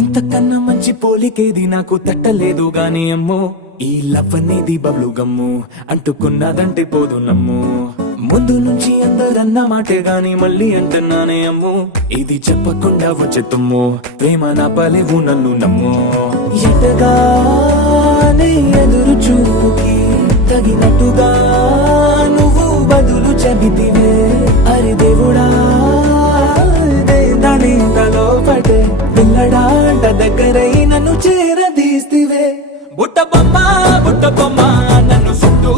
ఇంతకన్నా మంచి పోలికేది నాకు తట్టలేదు గాని అమ్మో, ఈ లవ్ అనేది బబ్లు గమ్ము, అంటుకున్నదంటే పోదు నమ్ము. ముందు నుంచి అందరన్న మాటే గాని మళ్ళీ అంటున్నానే అమ్ము, ఇది చెప్పకుండా వచ్చే తుమ్ము, ప్రేమ నా పలేవు నన్ను నమ్ము. ఎటగానే ఎదురు చూపుకి తగినట్టుగా నువ్వు బదులు చెబితివే, అరే దేవుడా దాని తలో పడే పిల్లడాంట దగ్గరై నన్ను చేరదీస్తివే. బుట్ట బొమ్మ నన్ను చుట్టూ